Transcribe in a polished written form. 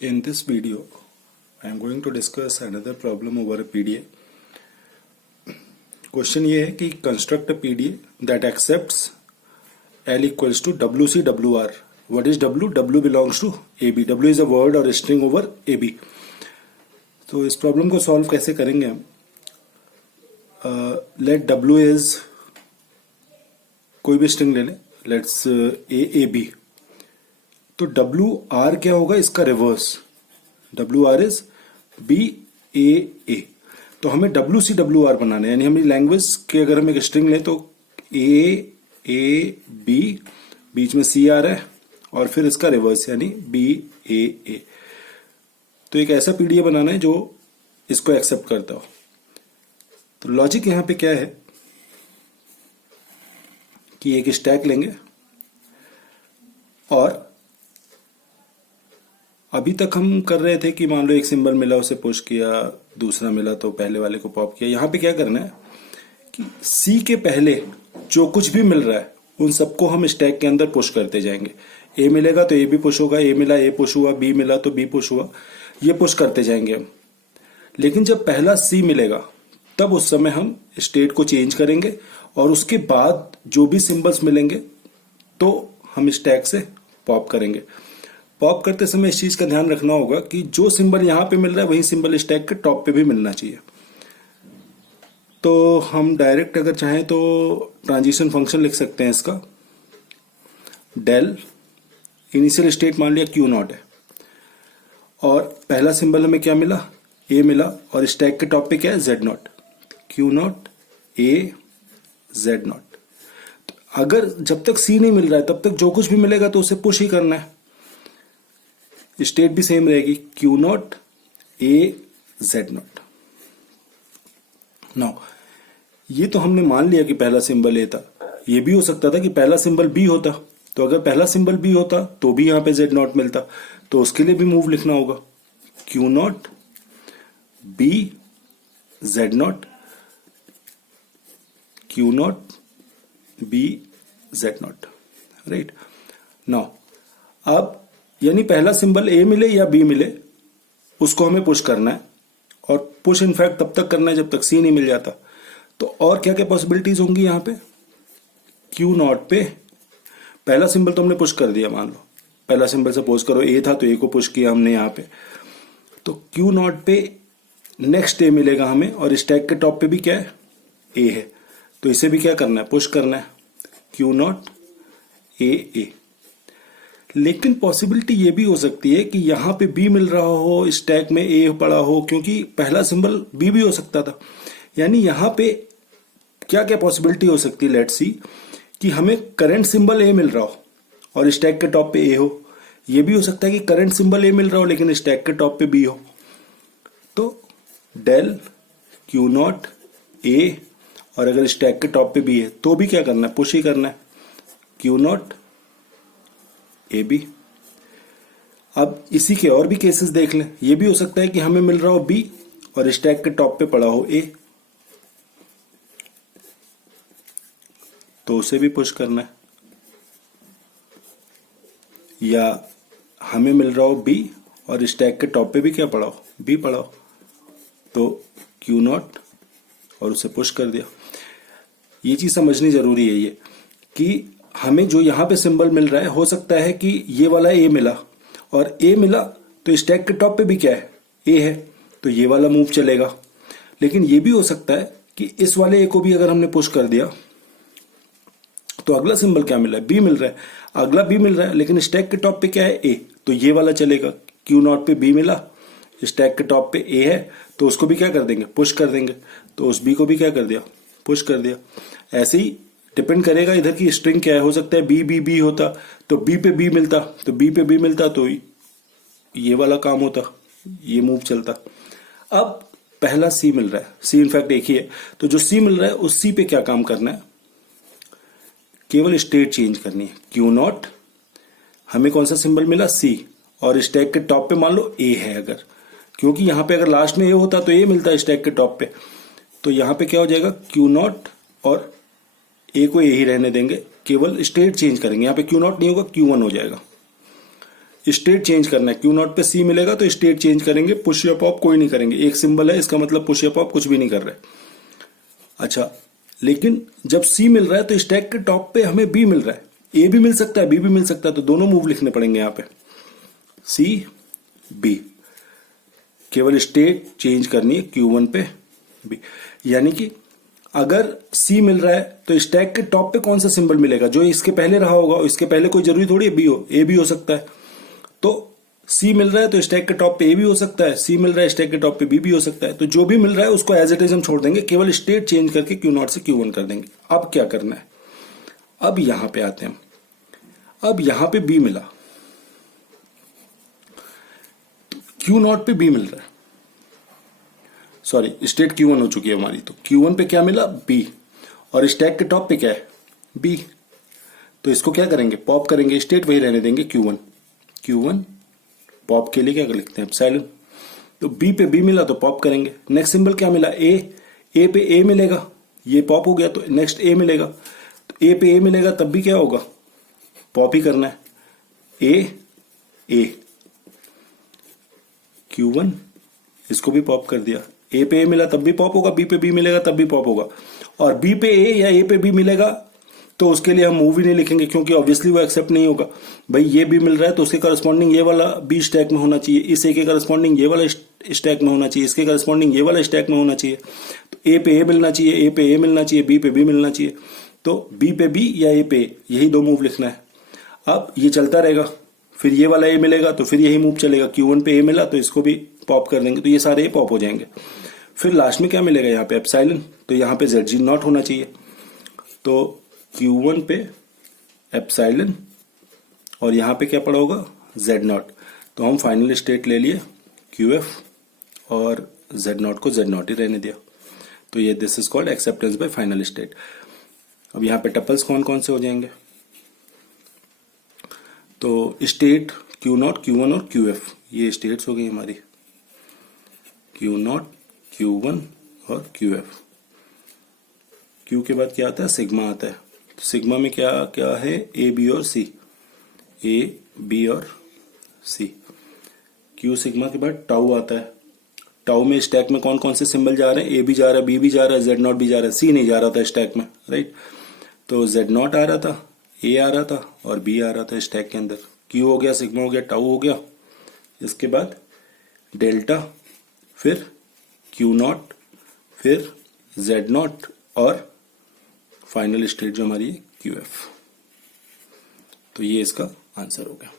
In this video, I am going to discuss another problem over a PDA. Question ये है कि construct a PDA that accepts L equals to WCWR. What is W? W belongs to AB. W is a word or a string over AB. तो इस problem को solve कैसे करेंगे हम? Late W is कोई भी स्ट्रिंग ले ले, लेट्स ए बी. तो डब्ल्यू आर क्या होगा? इसका reverse. W R is B A. तो हमें डब्ल्यू सी डब्ल्यू आर बनाना है, यानी हमारी लैंग्वेज के अगर हम एक स्ट्रिंग लें तो ए बी, बीच में सी आर है और फिर इसका रिवर्स यानी बी ए. तो एक ऐसा पीडीए बनाना है जो इसको एक्सेप्ट करता हो. तो लॉजिक यहां पे क्या है कि एक स्टैक लेंगे और अभी तक हम कर रहे थे कि मान लो एक सिंबल मिला उसे पुश किया, दूसरा मिला तो पहले वाले को पॉप किया. यहां पे क्या करना है कि सी के पहले जो कुछ भी मिल रहा है उन सबको हम स्टैक के अंदर पुश करते जाएंगे. ए मिलेगा तो ए भी पुश होगा, ए मिला ए पुश हुआ, बी मिला तो बी पुश हुआ, ये पुश करते जाएंगे हम. लेकिन जब पहला सी मिलेगा तब उस समय हम स्टेट को चेंज करेंगे और उसके बाद जो भी सिंबल्स मिलेंगे तो हम स्टैक से पॉप करेंगे. पॉप करते समय इस चीज का ध्यान रखना होगा कि जो सिंबल यहां पे मिल रहा है वही सिंबल स्टैक के टॉप पे भी मिलना चाहिए. तो हम डायरेक्ट अगर चाहें तो ट्रांजिशन फंक्शन लिख सकते हैं इसका. डेल इनिशियल स्टेट मान लिया क्यू नॉट है और पहला सिंबल हमें क्या मिला? ए मिला और स्टैक के टॉप पे क्या है? Z not. Q not a Z not. अगर जब तक सी नहीं मिल रहा है तब तक जो कुछ भी मिलेगा तो उसे पुश ही करना है. स्टेट भी सेम रहेगी, Q not a Z not. Now ये तो हमने मान लिया कि पहला सिंबल ए था. ये भी हो सकता था कि पहला सिंबल बी होता, तो अगर पहला सिंबल बी होता तो भी यहां पे जेड नॉट मिलता. तो उसके लिए भी मूव लिखना होगा, Q not be Z not, Q not be Z not. Right. Now अब यानी पहला सिंबल ए मिले या बी मिले उसको हमें पुश करना है और पुश इनफैक्ट तब तक करना है जब तक सी नहीं मिल जाता. तो और क्या क्या पॉसिबिलिटीज होंगी यहां पे? क्यू नॉट पे पहला सिंबल तो हमने पुश कर दिया, मान लो पहला सिंबल सपोज करो ए था तो ए को पुश किया हमने यहां पे. तो क्यू नॉट पे नेक्स्ट ए मिलेगा हमें और स्टैक के टॉप पे भी क्या है? ए है. तो इसे भी क्या करना है? पुश करना है, क्यू नॉट ए. लेकिन पॉसिबिलिटी ये भी हो सकती है कि यहां पे बी मिल रहा हो, स्टैक में ए पड़ा हो, क्योंकि पहला सिंबल बी भी हो सकता था. यानी यहां पे क्या क्या पॉसिबिलिटी हो सकती है? लेट्स सी कि हमें करंट सिंबल ए मिल रहा हो और स्टैक के टॉप पे ए हो. ये भी हो सकता है कि करंट सिंबल ए मिल रहा हो लेकिन स्टैक के टॉप पे बी हो. तो डेल क्यू नॉट ए और अगर स्टैक के टॉप पे बी है तो भी क्या करना है? पुश ही करना है, क्यू नॉट ए बी. अब इसी के और भी केसेस देख लें. ये भी हो सकता है कि हमें मिल रहा हो बी और स्टैक के टॉप पे पड़ा हो ए, तो उसे भी पुश करना है. या हमें मिल रहा हो बी और स्टैक के टॉप पे भी क्या पड़ा हो? बी पड़ा हो, तो क्यू नॉट और उसे पुश कर दिया. ये चीज समझनी जरूरी है ये कि हमें जो यहां पे सिंबल मिल रहा है हो सकता है कि ये वाला ए मिला और ए मिला तो स्टैक के टॉप पे भी क्या है? ए है, तो ये वाला मूव चलेगा. लेकिन ये भी हो सकता है कि इस वाले ए को भी अगर हमने पुश कर दिया तो अगला सिंबल क्या मिल रहा है? बी मिल रहा है. अगला बी मिल रहा है लेकिन स्टैक के टॉप पे क्या है? ए, तो ये वाला चलेगा. क्यू नॉट पे बी मिला, स्टैक के टॉप पे ए है, तो उसको भी क्या कर देंगे? पुश कर देंगे. तो उस बी को भी क्या कर दिया? पुश कर दिया. ऐसे ही डिपेंड करेगा इधर की स्ट्रिंग क्या है. हो सकता है बी बी बी होता तो बी पे बी मिलता, तो बी पे बी मिलता तो ये वाला काम होता, ये मूव चलता. अब पहला सी मिल रहा है, सी इनफैक्ट एक ही है, तो जो सी मिल रहा है उस सी पे क्या काम करना है? केवल स्टेट चेंज करनी है. क्यू नॉट हमें कौन सा सिंबल मिला? सी, और स्टैक के टॉप पे मान लो ए है. अगर क्योंकि यहां पे अगर लास्ट में ए होता तो ए मिलता है स्टैक के टॉप पे, तो यहां पे क्या हो जाएगा? क्यू नॉट और ए को ए ही रहने देंगे, केवल स्टेट चेंज करेंगे. यहां पे क्यू नॉट नहीं होगा, क्यू वन हो जाएगा. स्टेट चेंज करना है, क्यू नॉट पे सी मिलेगा तो स्टेट चेंज करेंगे, पुश या पॉप कोई नहीं करेंगे। एक सिंबल है, इसका मतलब पुश या पॉप कुछ भी नहीं कर रहे। अच्छा, लेकिन जब सी मिल रहा है तो स्टैक के टॉप पे हमें बी मिल रहा है, ए भी मिल सकता है बी भी मिल सकता है, तो दोनों मूव लिखने पड़ेंगे यहां पे, सी बी। केवल स्टेट चेंज करनी है Q1 पे बी। यानी कि अगर C मिल रहा है तो स्टैक के टॉप पे कौन सा सिंबल मिलेगा, जो इसके पहले रहा होगा, इसके पहले कोई जरूरी थोड़ी है बी हो, ए भी हो सकता है। तो C मिल रहा है तो स्टैक के टॉप पे ए भी हो सकता है, C मिल रहा है स्टैक के टॉप पे बी भी हो सकता है। तो जो भी मिल रहा है उसको एज इट इज हम छोड़ देंगे, केवल स्टेट चेंज करके Q0 से Q1 कर देंगे। अब क्या करना है, अब यहां पे आते हैं। अब यहां पे बी मिला, Q0 पे बी मिल रहा है, सॉरी स्टेट Q1 हो चुकी है हमारी, तो Q1 पे क्या मिला बी, और स्टैक के टॉप पे क्या है बी। तो इसको क्या करेंगे, पॉप करेंगे, स्टेट वही रहने देंगे Q1 पॉप के लिए क्या लिखते हैं एप्सिलॉन। तो बी पे बी मिला तो पॉप करेंगे। नेक्स्ट सिंबल क्या मिला ए पे ए मिलेगा, ये पॉप हो गया, तो नेक्स्ट ए मिलेगा, तो ए पे ए मिलेगा तब भी क्या होगा, पॉप ही करना है, ए Q1 इसको भी पॉप कर दिया, ए पे ए मिला तब भी पॉप होगा, बी पे बी मिलेगा तब भी पॉप होगा। और बी पे ए या ए पे बी मिलेगा तो उसके लिए हम मूव ही नहीं लिखेंगे, क्योंकि ऑब्वियसली वो एक्सेप्ट नहीं होगा। भाई ये बी मिल रहा है तो उसके करस्पॉन्डिंग ये वाला बी स्टैक में होना चाहिए, इस ए के करस्पॉन्डिंग ये वाला स्टैक में होना चाहिए, इसके करस्पॉन्डिंग ये वाला स्टैक में होना चाहिए। तो ए पे ए मिलना चाहिए, ए पे ए मिलना चाहिए, बी पे बी मिलना चाहिए। तो बी पे बी या ए पे यही दो मूव लिखना है। अब ये चलता रहेगा, फिर ये वाला ए मिलेगा तो फिर यही मूव चलेगा, Q1 पे ए मिला तो इसको भी पॉप कर देंगे, तो ये सारे ए पॉप हो जाएंगे। फिर लास्ट में क्या मिलेगा यहाँ पे एप्सिलॉन, तो यहाँ पे ZG0 होना चाहिए, तो Q1 पे एप्सिलॉन और यहाँ पे क्या पड़ा होगा Z0। तो हम फाइनल स्टेट ले लिए QF और Z0 को Z0 ही रहने दिया। तो ये this is called acceptance bye final state. अब यहाँ पे टपल्स कौन कौन से हो जाएंगे, तो स्टेट Q0 Q1 और QF, ये स्टेट्स हो गई हमारी, Q0 Q1 और QF। Q के बाद क्या आता है, सिग्मा आता है। तो सिग्मा में क्या क्या है, A B और C, A B और C। Q सिग्मा के बाद टाउ आता है। टाउ में स्टैक में कौन कौन से सिंबल जा रहे हैं, A भी जा रहा है, B भी जा रहा है, Z0 भी जा रहा है, C नहीं जा रहा था स्टैक में, राइट। तो Z0 आ रहा था, A आ रहा था और B आ रहा था स्टैक के अंदर। Q हो गया, सिग्मा हो गया, टाउ हो गया, इसके बाद डेल्टा, फिर Q0, फिर Z0 और फाइनल स्टेट जो हमारी है QF। तो ये इसका आंसर हो गया।